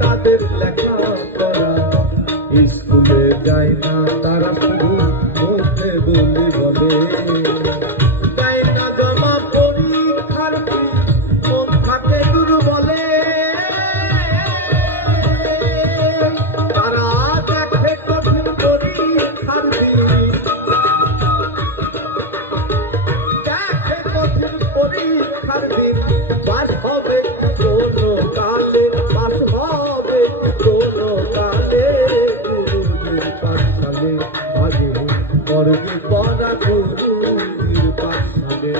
তাদের লেখা করা স্কুলে যায় না তারা শুধু মুখে বলি বলে যায় না জমা পরীক্ষার মন থাকে দুর্বলে তারা দেখে কঠিন পরীক্ষার দেখে কঠিন পরীক্ষার দিন বাস হবে কোনো কালে বাস হবে কোনো কালে গুরুজির পাঠশালে আগে করবি পড়া গুরুজির পাঠশালে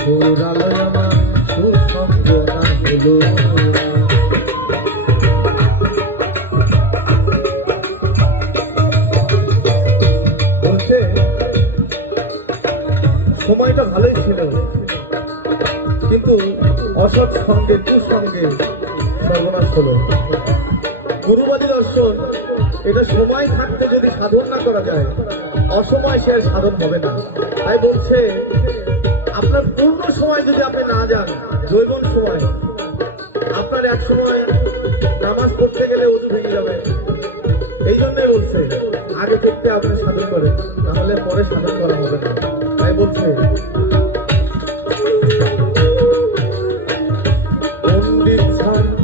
ঘোরালো আমার সুসঙ্গ না হলো বলছে সময়টা ভালোই ছিল কিন্তু অসৎ সঙ্গে কুসঙ্গে সর্বনাশ হলো। গুরুবাদী দর্শন এটা সময় থাকতে যদি সাধন না করা যায় অসময় সে সাধন হবে না। তাই বলছে আপনার পূর্ণ সময় যদি আপনি না যান জৈবন সময় আপনার এক সময় নামাজ পড়তে গেলে ওযু ভেঙে যাবে। এই জন্যই বলছে আগে থেকে আপনি সাধন করেন, নাহলে পরে সাধন করা হবে না। তাই বলছে